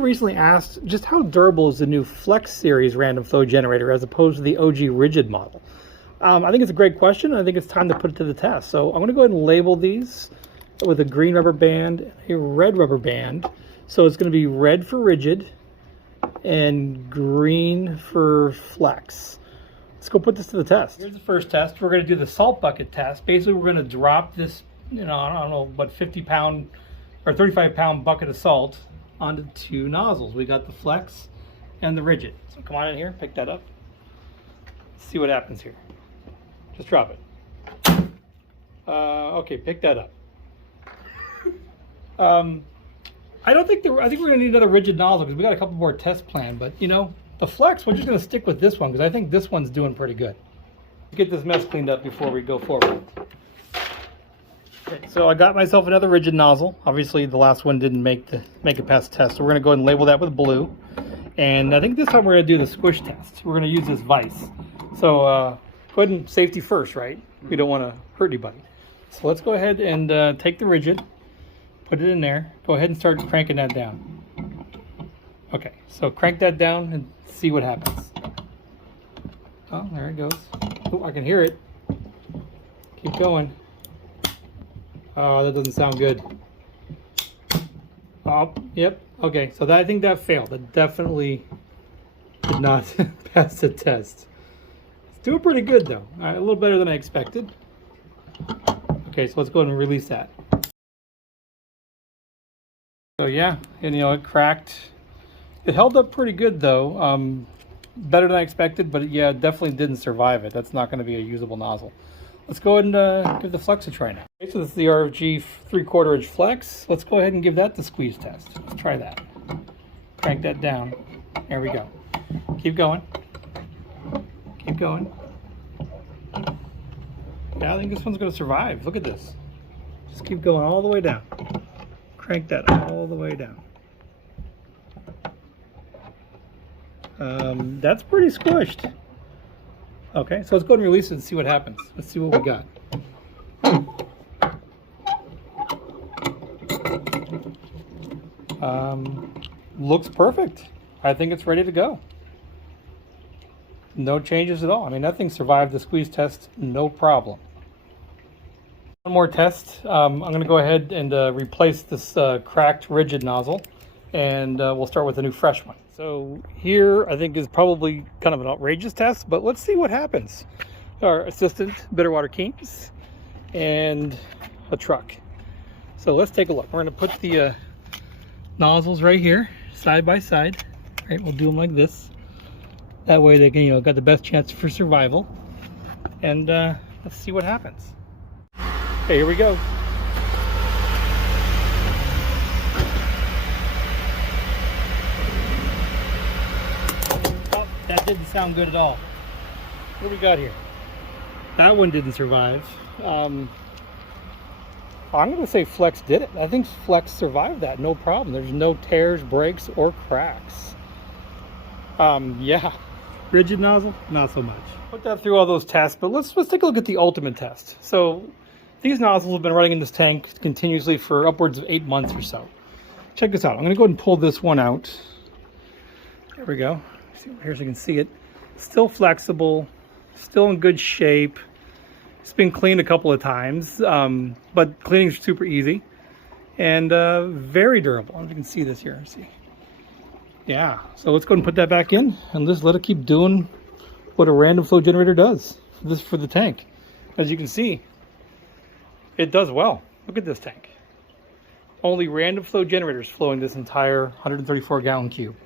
recently asked just how durable is the new Flex Series random flow generator as opposed to the OG rigid model. I think it's a great question, and I think it's time to put it to the test. So I'm going to go ahead and label these with a green rubber band and a red rubber band. So it's going to be red for rigid and green for flex. Let's go put this to the test. Here's the first test. We're going to do the salt bucket test. Basically, we're going to drop this, I don't know, what, 50-pound or 35-pound bucket of salt onto two nozzles. We got the flex and the rigid. So come on in here, pick that up. See what happens here. Just drop it. Okay, pick that up. I think we're going to need another rigid nozzle because we got a couple more tests planned. But the flex, we're just going to stick with this one because I think this one's doing pretty good. Get this mess cleaned up before we go forward. Okay, so I got myself another rigid nozzle. Obviously, the last one didn't make it past the test, so we're going to go ahead and label that with blue. And I think this time we're going to do the squish test. We're going to use this vise. So go ahead and safety first, right? We don't want to hurt anybody. So let's go ahead and take the rigid, put it in there. Go ahead and start cranking that down. Okay, so crank that down and see what happens. Oh, there it goes. Oh, I can hear it. Keep going. Oh, that doesn't sound good. Oh, yep. Okay, so I think that failed. That definitely did not pass the test. It's doing pretty good though. All right, a little better than I expected. Okay, so let's go ahead and release that. So yeah, and it cracked. It held up pretty good though. Better than I expected, but yeah, it definitely didn't survive it. That's not going to be a usable nozzle. Let's go ahead and give the flex a try now. Okay, so this is the RFG 3/4 inch flex. Let's go ahead and give that the squeeze test. Let's try that. Crank that down. There we go. Keep going. Keep going. Yeah, I think this one's going to survive. Look at this. Just keep going all the way down. Crank that all the way down. That's pretty squished. Okay, so let's go ahead and release it and see what happens. Let's see what we got. Looks perfect. I think it's ready to go. No changes at all. I mean, that thing survived the squeeze test, no problem. One more test. I'm going to go ahead and replace this cracked rigid nozzle, and we'll start with a new fresh one. So here I think is probably kind of an outrageous test, but let's see what happens. Our assistant, Bitterwater Kings, and a truck. So let's take a look. We're going to put the nozzles right here, side by side. Right, we'll do them like this. That way they can, got the best chance for survival. And let's see what happens. Okay, here we go. Oh, that didn't sound good at all. What do we got here? That one didn't survive. I'm going to say Flex did it. I think Flex survived that, no problem. There's no tears, breaks, or cracks. Yeah, rigid nozzle, not so much. Put that through all those tests, but let's take a look at the ultimate test. So these nozzles have been running in this tank continuously for upwards of 8 months or so. Check this out. I'm going to go ahead and pull this one out. There we go. Here so you can see it. Still flexible, still in good shape. It's been cleaned a couple of times, but cleaning is super easy and very durable. As you can see this here. See. Yeah, so let's go ahead and put that back in and just let it keep doing what a random flow generator does for the tank. As you can see, it does well. Look at this tank. Only random flow generators flowing this entire 134 gallon cube.